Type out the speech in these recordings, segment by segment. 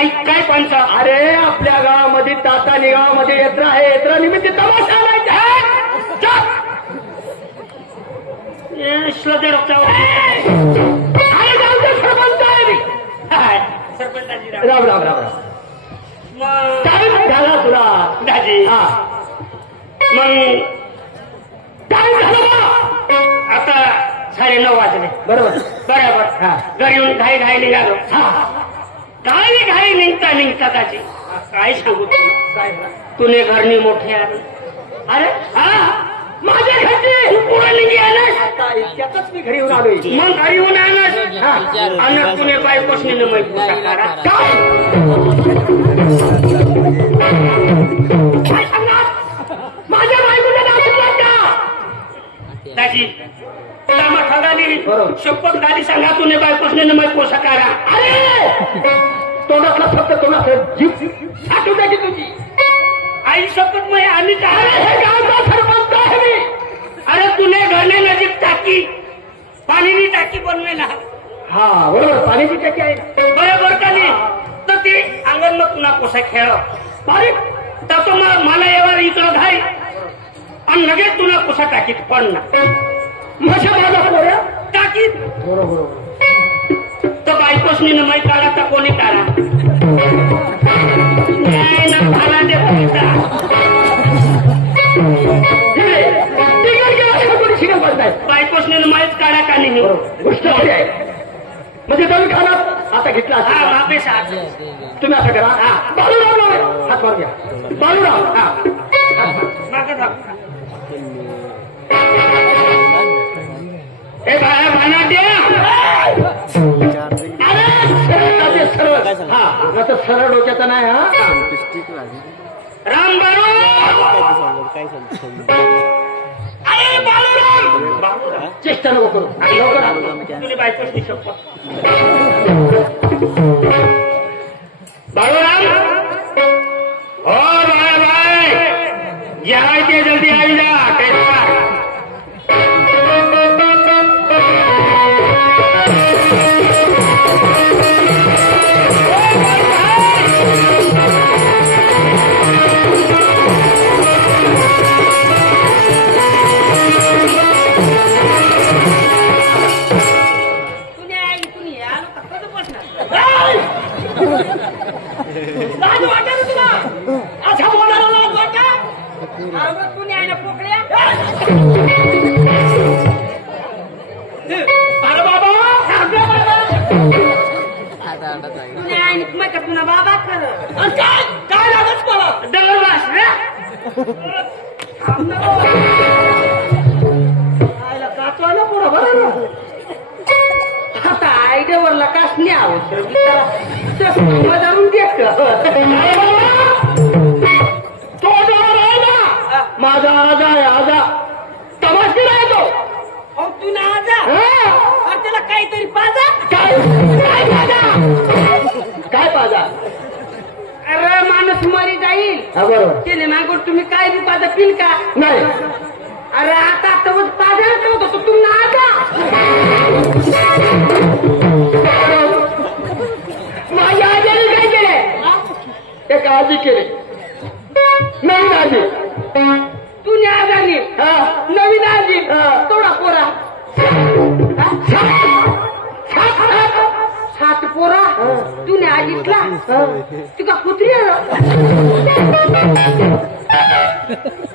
काय काय पंच? अरे आपल्या गावामध्ये तातानी गावामध्ये यात्रा आहे. यात्रा निमित्त तमाशा आणायचा आहे. सरपंच आहे. सरपंचाची राम राम राम राम. मग काय झाला तुला दाजी? हा मग काय झालं? आता 9:30 वाजले. बरोबर बरोबर. हा. घरी येऊन घाई घाई निघालो. हा घाई घाई निघता निघता दाजी काय सांगू तुला? काय तुने घरनी मोठे आले. अरे हा माझ्या घरची पुढे निघी आलास. आता इतक्यातच मी घरी येऊन आलोय. मग घरी येऊन आलास. हा. आणि तुने बायकोसने माहिती काय काय सांगणार? माझ्या बायकोच्या नावात का? दाजी कामा ठगाली बरोबर. शपथ झाली सांगा तुने बायकोसने माहिती पोषकारा. अरे तोंडातला फक्त तोंडात जीव साठवू द्यायची तुझी. आई शपथ मग आम्ही अरे हे गावचा सरपंच आहे मी. अरे तुने घरने नजीक टाकी पाणीनी टाकी बनवेला. हा बरोबर पाण्याची टाकी आहे ना. बरोबर का नाही? तर ते अंगण मग पुन्हा पोसा खेळ पाणी तर मग मला यावर इकडं घाई आणि लगेच तुला पुसा टाकीत पडणार. माझ्या माझा पोऱ्या टाकीत बरोबर तर बायकोसनी न माहीत काढा तर कोणी काढा नाही ना भाला दे पैसा. कोणी शिकल पडताय. बायकोसनी न माहीत काढा का नाही. गोष्ट खरी आहे. म्हणजे तुम्ही खाना आता घेतला हा असेल. वापेस आज तुम्ही असं करा. बाळूराव हात मार घ्या. बाळूराव हा मागं धाक. ए बाया भाना द्या. अरे सरळ हा आता सरळ डोक्याचा नाही. हा राम बाळू. अरे बाळूराम. चेष्टा नको करू. लवकर आ. तुझी बायकोसनी शपथ. बाळूराम हो बाय बाय जे आहे ते जल्दी आई जा. लाज वाटत तुला? असा बोलायला लाज वाटत? कुणी आहे ना पोकळ्या. अरे बाबा सांगा बाबा. कुणी आहे मग पुन्हा बाबा खरं. अरे काय काय लागत मला? डबल वास रे. काचवा ना पुरा बरोबर. आता आयडियावरला कास नाही आवडत जाऊन देत तो आहे ना माझा आजा आहे. आजा तमाशी आहे तो. तू ना आजा त्याला काहीतरी पाजा. काय काय पाजा? काय पाजा? अरे माणूस मरी जाईल. हा बरोबर. त्याने मागून तुम्ही काय बी पाजा पिल का? नाही अरे आता तर पाजा होतो तू ना आजा. माझ्या आजीने काय केले? एक आजी केले. नवीन आजी. तू ने आजानी हा नवीन आजी थोडा पोरा. 7 पोरा तू ने आजीतला तुका कुत्री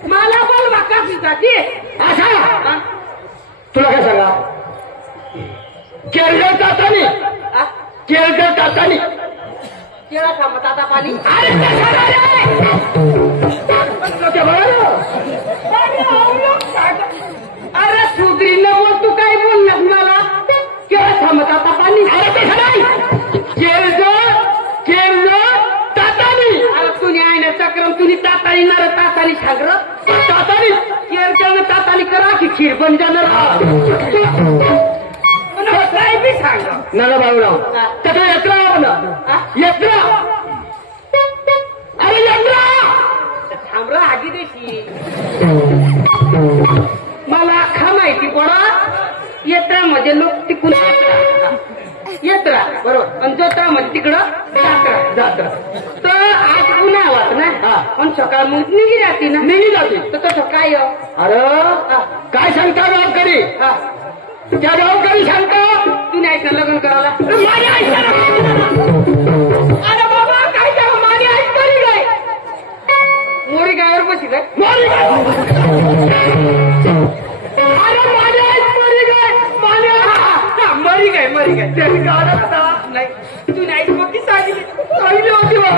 मला बोल बाकाशी जाती. असा तुला काय सांगा? केरळ तातानी केरळ तातानी केळा थांबत आता पाणी. अरे सुधरी न बोल तू काय बोललास मला? केळा थांबत आता पाणी. अरे ते नाही. केरळ तातानी. अरे तुने आहे ना चक्रम तुनी तातानी नर तातानी सागर तातानी केरळ तातानी करा की खीर बन जाणार. काय बी सांग ना बाळूराव त्याचा यात्रा आहे ना. यात्रा अरे यात्रा थांबरा आगी देशी. मला अख्खा माहिती पडा यात्रामध्ये लोक तिकून यात्रा बरोबर आणि जत्रा म्हणजे तिकडं जात्रा तर आज पुन्हा आवाज ना हा. पण सकाळ मग निघी जाते ना नेहमी जाते तर तसं काय हो? अरे काय सांगता गावकरी हा. त्या गावकरी सांगता तू नाही का लग्न करायला माझी आई अरे बाबा काय करा माझी आई करी काय मोरी गायवर बसी काय मोरी गाय. अरे माझी आई मोरी गाय. माझी आई. मरी काय त्याची गाणं आता नाही तू नाही मग ती सांगितली चांगली होती बा.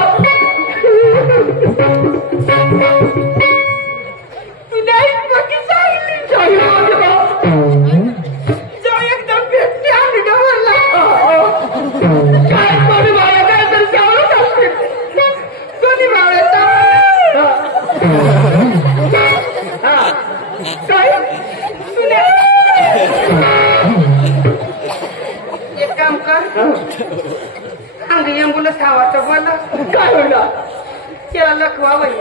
तू नाही मग ती सांगितली चांगली होती बा. जो एकदम भेटते आम्ही गवरला काय कोणी मला काय तर चावलं असते. कोणी भावाचा हा. काय एक काम कर अंग एम्बुलन्स धावाचं बोला काय होईल त्याला लखवा बाई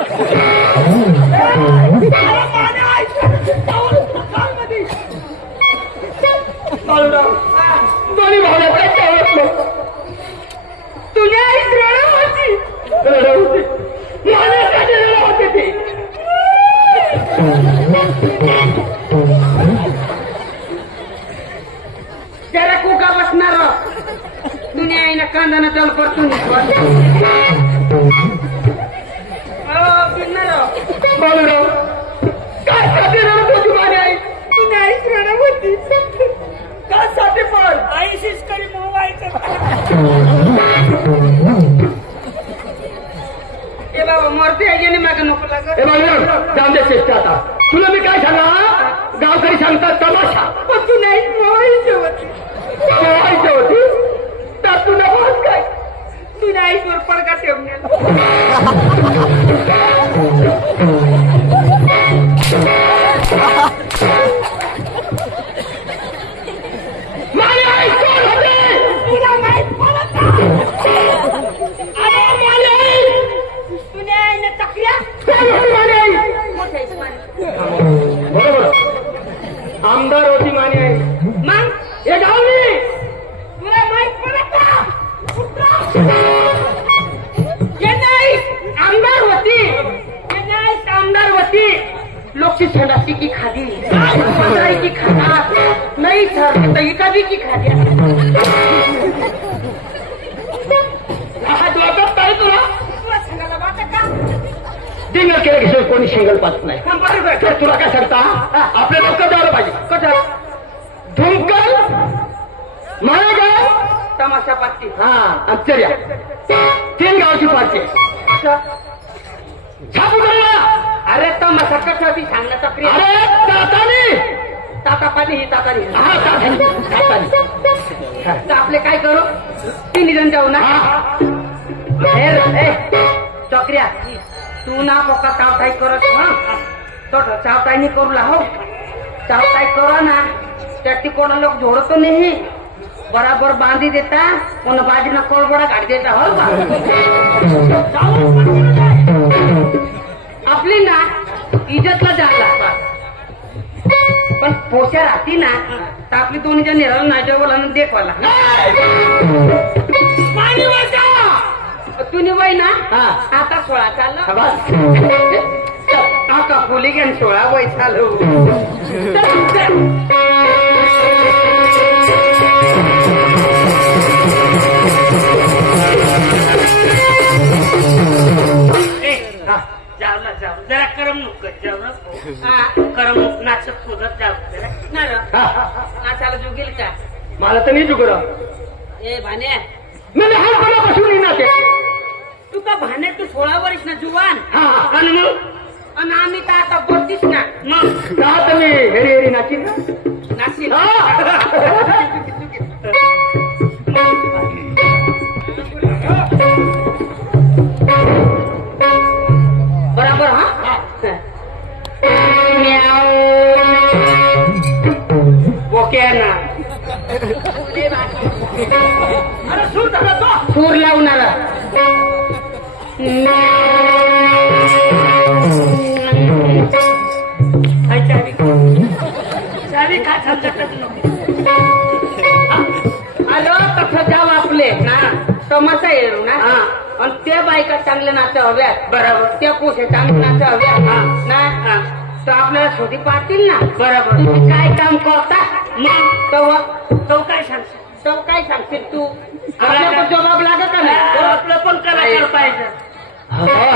दोन्ही भावना काय चावलं तुझ्या आईच रडा होती माझ्यासाठी होते ती. जरा कुका बसणार दुनिया आईना कांदाना जल परतून बाळूराव काय साठी रडत होती माझी आई. तुझ्या आईच रडा होती काय साठी पण आईशीच करी मोबाईलचं ए बाबा मरते आहे गेली माग नको लागत हे बाळूराव जाऊन दे शिस्त आता. तुला मी काय सांगा गावकरी सांगतात तमाशा पण तू नाही मोबाईलची होती व्हायचं होती तर तुला बस काय तुझ्या आईसवर पडका ठेवण्यात माझी आई कोण होती. तुला माहित पडत अरे माझी आई तुझ्या आईने तकल्या कोण होती माझी आई. मोठ्या इस्मानी बरोबर आमदार होती माझी आई. मग हे गावली तुला माहित पडत ये नाही आमदार होती ये नाही आमदार होती लोक शिक्षणाची की खादी की खाना नाही ठरते तर एखादी की खादी हा डोक्यात काय तुला तुला सांगायला वाटत का डिंगल केल्याशिवाय कोणी शिंगल पाहत नाही. बरोबर तर तुला काय सांगता आपल्या डोक्यात द्यायला पाहिजे. कसं धुमकल माळेगाव तमाशा पार्टी हा आश्चर्य 3 गावची पार्टी छापू करायला. अरे तमाशा कशा ती सांग ना तक्रिया अरे तातानी ताता पाणी ही तातानी हा तातानी तर आपले काय करू 3 जण जाऊ ना चक्रिया तू ना पक्का चावताई करत तो चावताई नहीं करू हो चावताई करो ना त्याची कोण लोक जोडतो नाही बराबर बांधी देता कोण बाजूला कोळबडा काढ देता हो का आपली ना इज्जतला जायला पण पोषा राहती ना तर आपली दोन्ही जण नेराला नाजवाला देखवाला तू निवाय ना आता 16 चाललं आता खोली घेऊन 16 वय चालू जरा करमणूक कर जाऊ करमणूक नाचत शोधत जाऊ नाचाला जुगेल का मला तर नाही चुकलं. ए भाण्या मी लहानपणापासून नाते. तू का भाण्या तू 16 वर्ष ना जुवान आणि मग आणि आम्ही तर आता 32 ना मग का तुम्ही हेरी हेरी नाची ना नाशिक बराबर हा ओके ना अरे सूर झाला तो सूर लावणारा चावी काय समजतच नको. अरे कसं जाव आपले ना तमाशा येऊ ना हा. आणि त्या बायका चांगल्या नाच हव्यात बरोबर त्या पुरुष चांगल्या नाच हव्यात हा. ना तर आपल्याला शोधी पाहतील ना बरोबर तुम्ही काय काम करता मग तेव्हा तो काय सांगशील तो काय सांगशील तू आपल्याला जबाब लागत का नाही आपलं पण कलाकार पाहिजे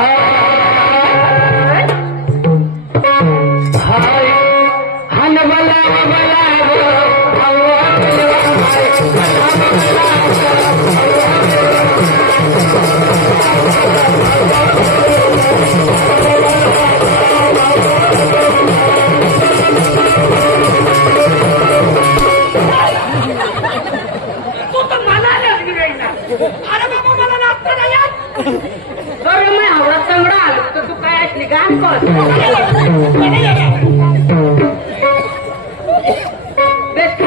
अरे बाबा मला नाचता नाही येत. बरं मी हवा चांगला आलो तर तू काय ऐकली गाण कर बेस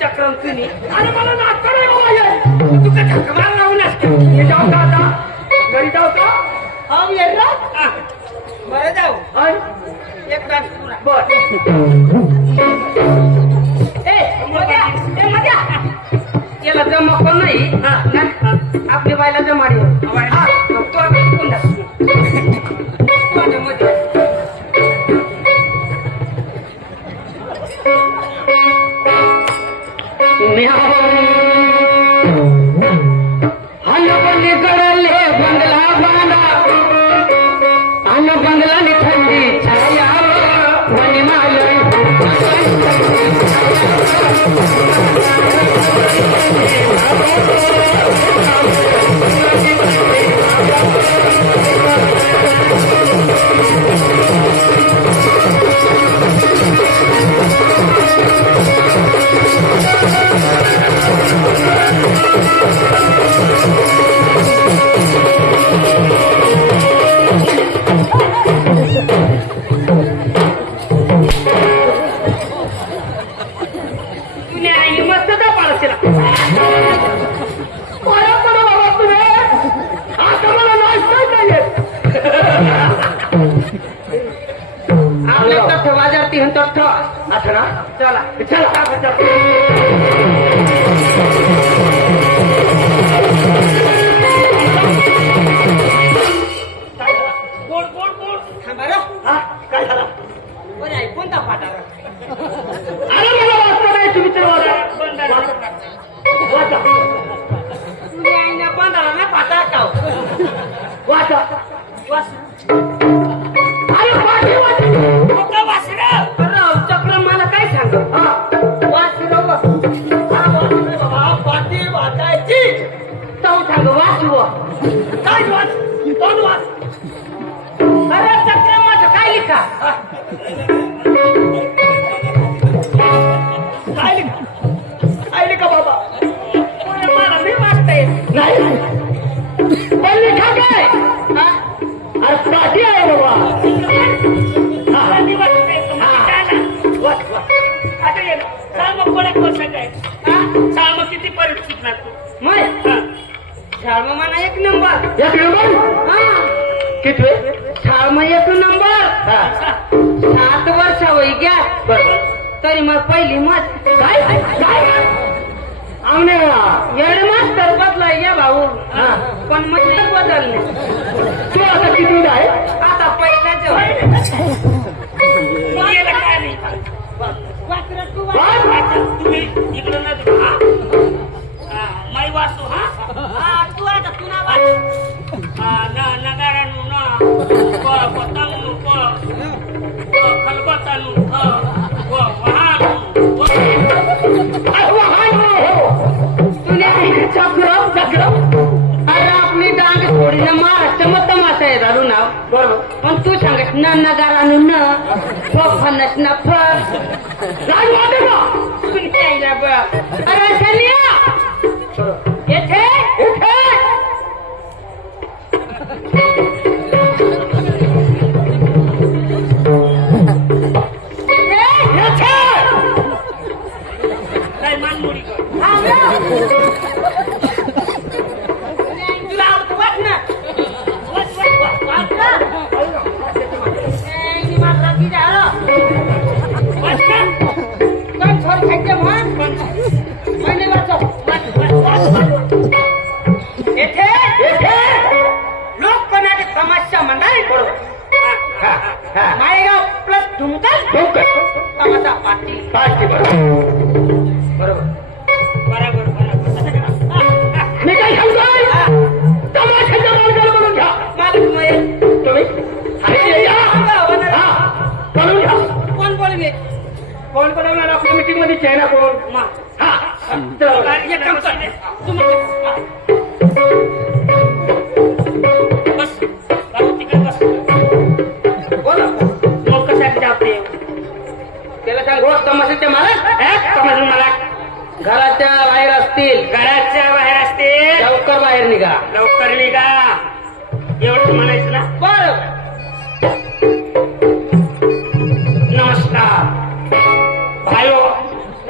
चक्रम तुम्ही अरे मला नाचता नाही बाबा येत. तू काय धक्का मार लावून असते जाऊ का आता घरी जाऊ का हो ये ना हा. बरं जाऊ आणि एक तास पुरा बर मजा याला जमा पण नाही आपली बायला जमाडी गडले बंगला बांधा अन्न बंगला नि थंडी छाया मनी मस्त का पाळशील आपल्या तठ्ठ बाजार तीन तठ्ठ असं ना चला चला कोण कोण कोण थांबा रे हा काय झालं बरं आहे कोणता फाटा अरे मला वाचता नाही तुम्ही तर वाचा तुम्ही आईना बांधाला ना फाटा का वाचा वास अरे वाचे वाचे मोठा वासरा चक्र मला काय सांग वासरा पाठी वाचायची तो सांग वासू काय वाच दोन वाच अरे चक्र माझं काय लिखा काय लिखा बाबा मला मी वाचता येत नाही पण लिखा काय अरे पाठी आहे बाबा किती परिस्थिती ना तू शाळमा म्हणा एक नंबर एक नंबर हा किती शाळमा एक नंबर 7 वर्ष होई गया तरी मग पहिली मत काय काय आमने येड मास्तर बदलाय या भाऊ हा. पण मग नाही बदलले तू आता किती आहे आता पहिलाच गेलं काय नाही तुम्ही इकडं ना माई वाचतो हा तू आता तुला वाच नगारानु ना पतंगनु खलबतानु तुला चक्रम चक्रम अरे आपली डांग थोडी ना महाराष्ट्र मग तमाशा आहे दारू नाव बरोबर पण तू सांगत न नगारानु न फनस न राज वाटे का अरे शनिया ठुमकन ठोकर तमाशा पार्टी पार्टी बरोबर मी काय सांगतोय तमाशाच्या मार्गाला म्हणून घ्या मालूम आहे. तुम्ही आणि या. हा, म्हणून घ्या कोण बोलवे कोण बनवणार आपल्या मीटिंग मध्ये चेहरा कोण हा चला. एक काम कर तुम्ही बस बाबू तिकडे बस बोला मग कशासाठी जाते त्याला सांग रोज तमाशाच्या मालक समजून मला घराच्या बाहेर असतील घराच्या बाहेर असते लवकर बाहेर निघा लवकर निघा एवढं म्हणायचं ना. बर नमस्कार भाइयों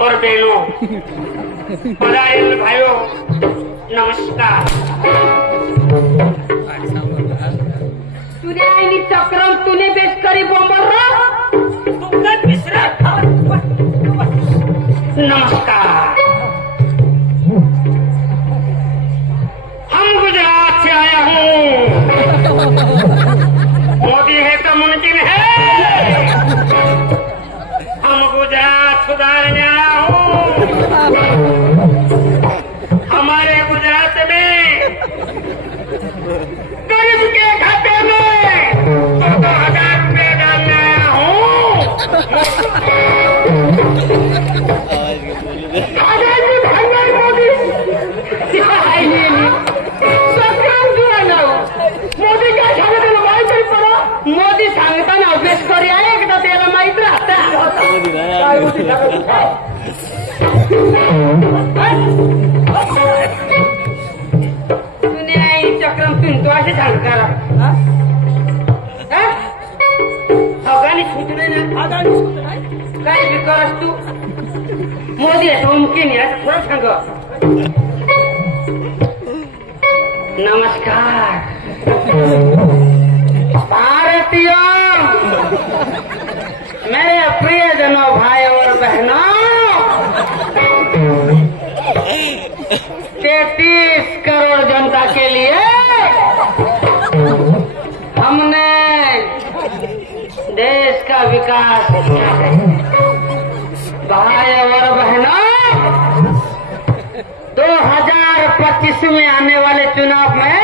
और बहनों, पधारेल भाइयों नमस्कार. तुने आईनी चक्रम तुने बेच करी बोंबल नमस्कार. हम गुजरात से आया हूँ. मोदी है तो मुमकिन है. हम गुजरात सुधारने आया हूँ. हमारे गुजरात में गरीब के खाते में 2,000 रुपये डालने आया हूँ. मोदी काय सांगत त्याला माहित तरी पडा मोदी सांगताना अभ्यास करी आहे एकदा त्याला माहित राहता काय होती सांगत तुने आई चक्रम तुम तो असे सांगकार अगाने सुटले ना काय बी करस तू मोदी आहे मुमकिन आहे असं थोडं सांग. नमस्कार. भारतीय मेरे प्रियजनों भाई और बहनों 33 करोड़ जनता के लिए हमने देश का विकास किया है. भाई और बहनों 2025 में आने वाले चुनाव में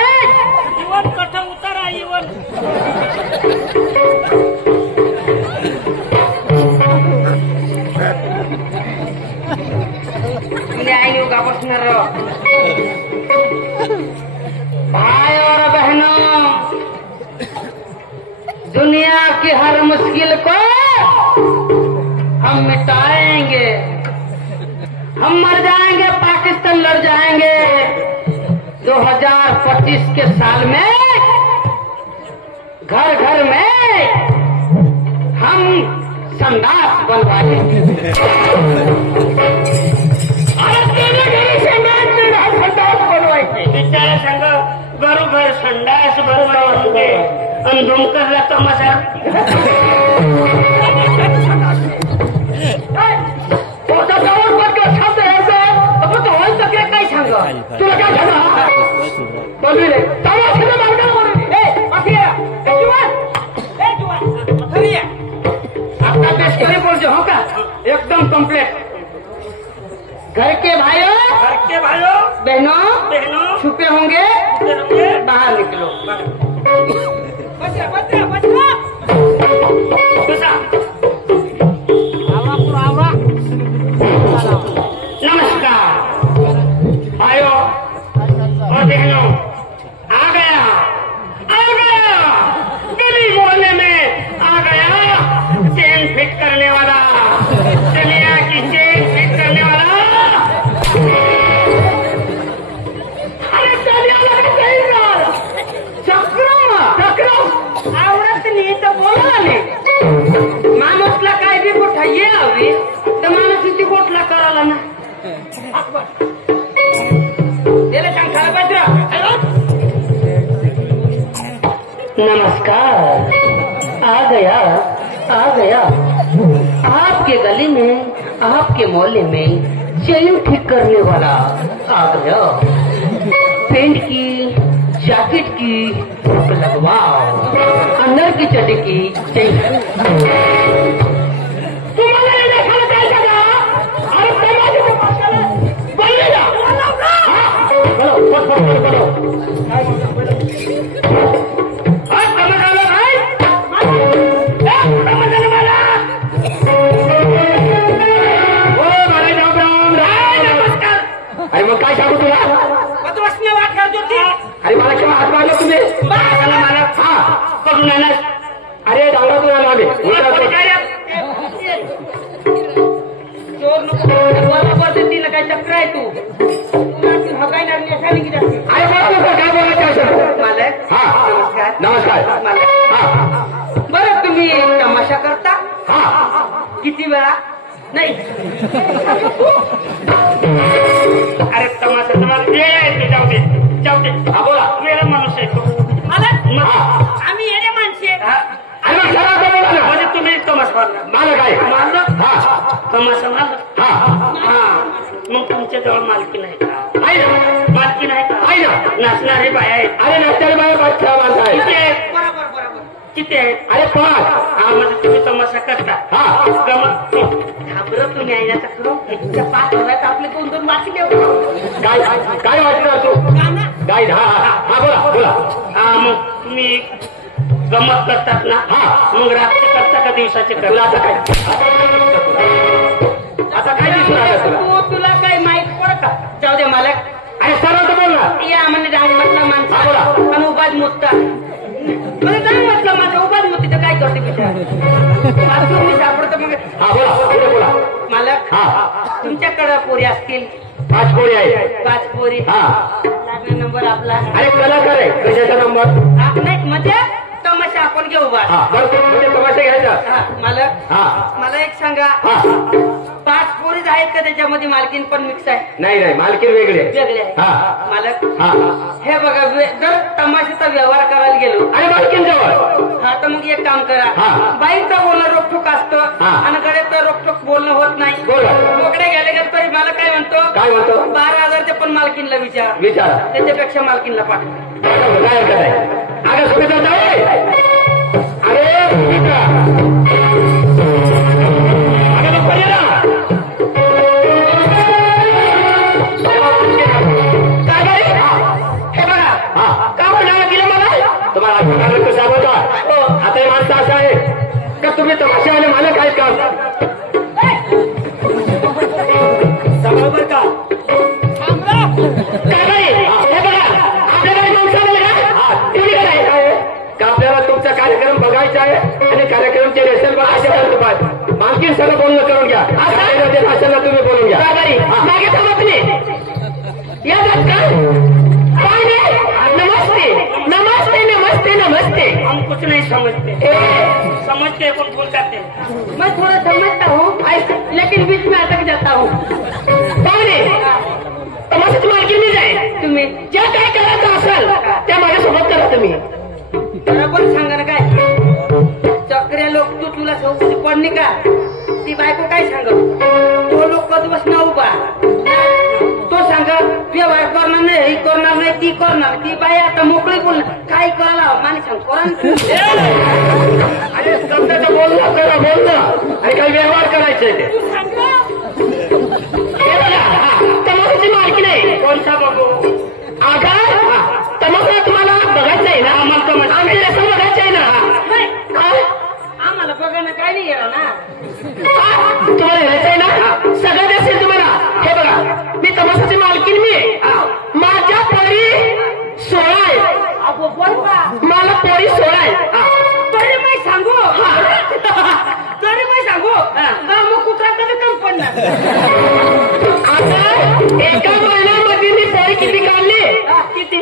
कथा उतारा आई होगा बसणार. भाई और बहनों दुनिया की हर मुश्किल को हम मिटाएंगे. हम मर जाएंगे पाकिस्तान लड़ जाएंगे. 2025 के साल में घर घर में हम संडास बनवाएंगे. बिचारे संघ बरोबर संडास बरोबर होते आणि धुमकर जातो मसा काय सांग तुला काय झालं बोलवी रे तमाशाच्या मार्गाला बोलवी आपका बेस्टरी बोल जो होगा एकदम कंप्लीट घर के भाइयों घर के भाइयों बहनों बहनों छुपे होंगे बाहर निकलो. नमस्कार भाइयों और बहनों. आ गया गली मोहल्ले में आ गया चेन फिट करने वाला. दुनिया की चेन फिट करने वाला. आवडत नाही तर बोला नाही. माणूसला काय बी गोठा ये हवी तर माणूस किती गोठला करायला ना. त्याला सांग खा बाजरा. नमस्कार. आ गया आपके गली में आपके मोहल्ले में चेन ठीक करने वाला आ गया. पेंट की जैकेट की हुक लगवाओ, अंदर की चटकी चाहिए। तुम्हाला हे देखायला काय करा? अरे समाजाच्या पक्षाला बोललेला. बोलो, बोलो. हा, समाजाला काय? समाजाला मला. ओ, मला राम. नमस्कार. अरे मग काय सांगू तुला? वाट करत होती. अरे मला केव्हा हात मारला तुम्ही? मला हा, करून आला. अरे डांगरातून आलो आम्ही. चोर नको मला पद्धतीला काय चक्र आहे तू हकाय लागली असा की जास्त. अरे बोला काय बोलायचं असं? मालक हा, नमस्कार. नमस्कार. मालक हा, बरं तुम्ही तमाशा करता हा. किती वेळा? नाही अरे तमाशा तुम्हाला वेळ आहे ते जाऊ दे हा, बोला. वेळ माणूस आहे तो. मालक हा. आम्ही येणे माणसे. अरे मग खरा तर बोला ना. म्हणजे तुम्ही तमाशा मला काय? मालक हा, तमाशा मालक. हा. हा मग तुमच्या जवळ मालकी नाही का? आहे ना, मालकी नाही का? आहे ना. नाचणारे बाया आहेत. अरे नाट्याला बाहेर पाच खेळा माणसं किती आहे. आहेत? बरोबर किती आहेत? अरे 5. हा म्हणजे तुम्ही तमाशा करता. हा. गमत घाबरत तुम्ही येण्याचा करून एकच्या 5 होण्यात आपले 2-2 वाची देऊ. काय काय वाटणार तू? काय? हा, हा, बोला. हा मग तुम्ही गमत करतात ना? हा. मग रात्री करता का दिवसाचे तुला करता? आता काय दिसून आलं तुला? तुला काय माहित पड का? जाऊ दे मालक. अरे सरळ तर बोल ना. या म्हणजे राजमतला हा, माणसा बोला. आणि उभाच मुत्ता म्हणजे काय म्हटलं माझं उभाच मुत्ती तर काय करते बिचार मी सापडतो मग. हा, बोला. पुढे बोला. मालक हा. तुमच्याकडे पोरी असतील 5 पोरी आहे. 5 पोरी. हा. लागला नंबर आपला. अरे कलाकार आहे. कशाचा नंबर? हा, नाही म्हणजे तमाशा आपण घेऊ बा. हा, बरं. म्हणजे तमाशा घ्यायचा. हा, मालक हा, मला एक सांगा हा. 5 पोरीच आहेत का त्याच्यामध्ये मालकीन पण मिक्स आहे? नाही मालकीन वेगळे आहे. वेगळे आहे. हा, मालक हा. हे बघा जर तमाशाचा व्यवहार करायला गेलो अरे मालकीन जवळ. हा तर मग एक काम करा. हा. बाईचं बोलणं रोखोक असतं हा. आणि गड्याचं रोखोक बोलणं होत नाही. बोला. मोकळे गेले गेले तरी मला काय म्हणतो काय म्हणतो? 12,000 पण मालकीनला विचार. विचारा. त्याच्यापेक्षा मालकीनला पाठव. काय हरकत आहे? अगं सुमित्रा जाऊ. अरे सुमित्रा. अगं लवकर ये ना. काय बाई? हे बघा. हा. का म्हणाला दिलं मला? तुम्हाला आठवण कसं सांगू का? आता हे माणसं असं आहे का तुम्ही तमाशावाले मालक आहेत का? बरोबर का? काय बाई? हे बघा. आपल्याकडे माणसं आले का? तेवढी काय आहे का आपल्याला तुमचा कार्यक्रम बघायचा आहे आणि कार्यक्रमचे रेशन बघायचे आहे. मालकीन सगळं बोलणं करून घ्या. असं भाषणाला तुम्ही बोलून घ्या. मागे थांबा तुम्ही. या जात का? काय नाही. नमस्ते नमस्ते नमस्ते नमस्ते. हम कुछ नहीं समझते. समझते पण भूल जाते. मैं थोड़ा समझता हूँ लेकिन बीच में अटक जाता हूँ. तमाशाची मालकीन मी जाय. तुम्ही ज्या काय करायचं असेल त्या माझ्यासोबत करा तुम्ही. बरोबर सांगा ना काय चक्र्या लोक तुला सौकशी पडली का? ती बायको काय सांगत? तो लोक दिवस न उभा तो सांगा व्यवहार करणार नाही, ही करणार नाही, ती करणार. ती बाई आता मोकळी बोलणार काय करायला माने सांग कोणा. अरे समजायचं बोलणं करा बोलणं आणि काही व्यवहार करायचे ते. हे बघा. तमाशाची मालकी नाही. कोणता बघू? आगा तमाशा तुम्हाला बघायचं आहे ना? आमची रसम बघायची आहे ना? आम्हाला बघणं काय नाही येणार ना. तुम्हाला घ्यायचं आहे ना? सगळं देशील तुम्हाला. हे बघा मी तमाशाची मालकीन मी आहे. माझ्या पोरी 16 आहे. अगो बोल का मला पोरी 16 आहे. तरी मी सांगू तरी मी सांगू मग कुत्रा कधी कमी पडणार. आता एका महिन्यामध्ये मी पोरी किती काढली? किती?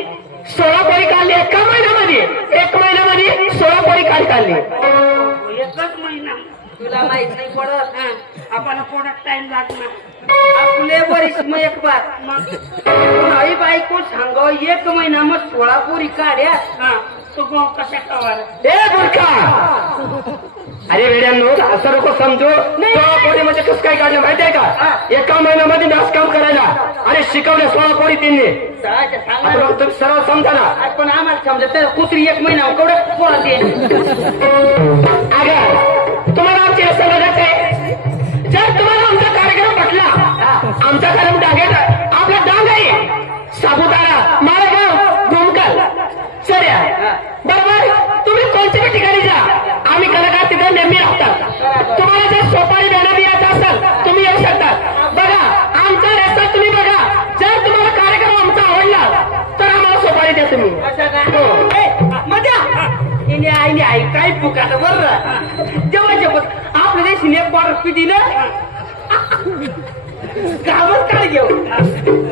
16 पोरी काढली एका महिन्यामध्ये. 1 महिन्यामध्ये 16 पोरी काढली. एकच महिना. तुला माहित नाही पडत. आपण पोटात टाइम लागणार. आपले वरिष्ठ मग एक बात आई बायको सांग 1 महिना मग 16 पोरी काढ्या. हा तो गो कशा कवार. ए बुरखा. अरे वेड्यांनो असं नको समजू. 16 पोरी म्हणजे कसं काय काढलं माहिती आहे का? एका महिन्यामध्ये नाच काम करायला आणि शिकवल्या 16 पोरी त्यांनी. अच्छा, सांगा आता ना. मग तुम्ही सरळ समजा ना. आज पण आम्हाला समजा तर कुत्री 1 महिना केवढं पोरात येईल. अगं तुम्हाला आमची असं बघायचं आहे. जर तुम्हाला आमचा कार्यक्रम पटला, आमचा कार्यक्रम डांगेचा आपला डांग आहे सापुतारा, माळेगाव, भूमकाल, चर्या, बरोबर. तुम्ही कोणत्या ठिकाणी जा, आम्ही कलाकार तिथे नेहमी राहतात. तुम्हाला जर सोपारी देण्यात यायचं असेल तुम्ही येऊ शकता. बघा आमचा रस्ता तुम्ही बघा. जर तुम्हाला कार्यक्रम आमचा आवडला तर आम्हाला सोपारी द्या तुम्ही. असं का? हो. ए, मजा इने आईने आई काय पुकाट बरं जेव्हा आपल्या देशीने एक बॉर्डर पिटी ना गावात काय घेऊ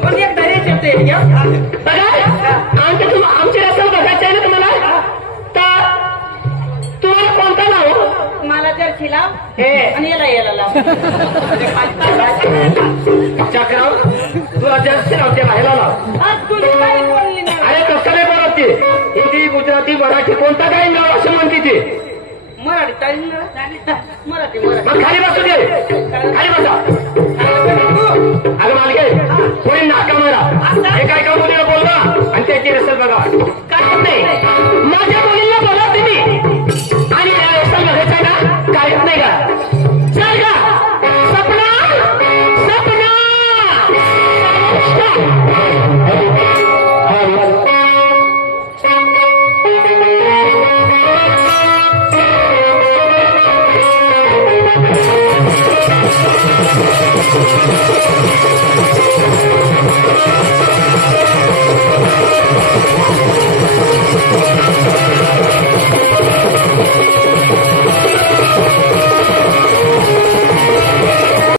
पण एक दर्याच येते घेऊ. बघा आमची रस्ता बघायचं आहे ना तुम्हाला, तर तुम्हाला कोणता लावू? मला जर खिलाव हे आणि याला लाव. चक्राव तुला जर्सी लावते बाहेरला लाव. आज तुझी काही बोलली नाही. अरे कसं नाही बोलत ती हिंदी, गुजराती, मराठी कोणता काही नाव असं म्हणते ती. मराठी काही मराठी मग खाली बसू दे, खाली बसा. अगं मालके कोणी नाका मारा, हे काय का मुलीला बोलवा आणि त्याची रसल बघा. काय नाही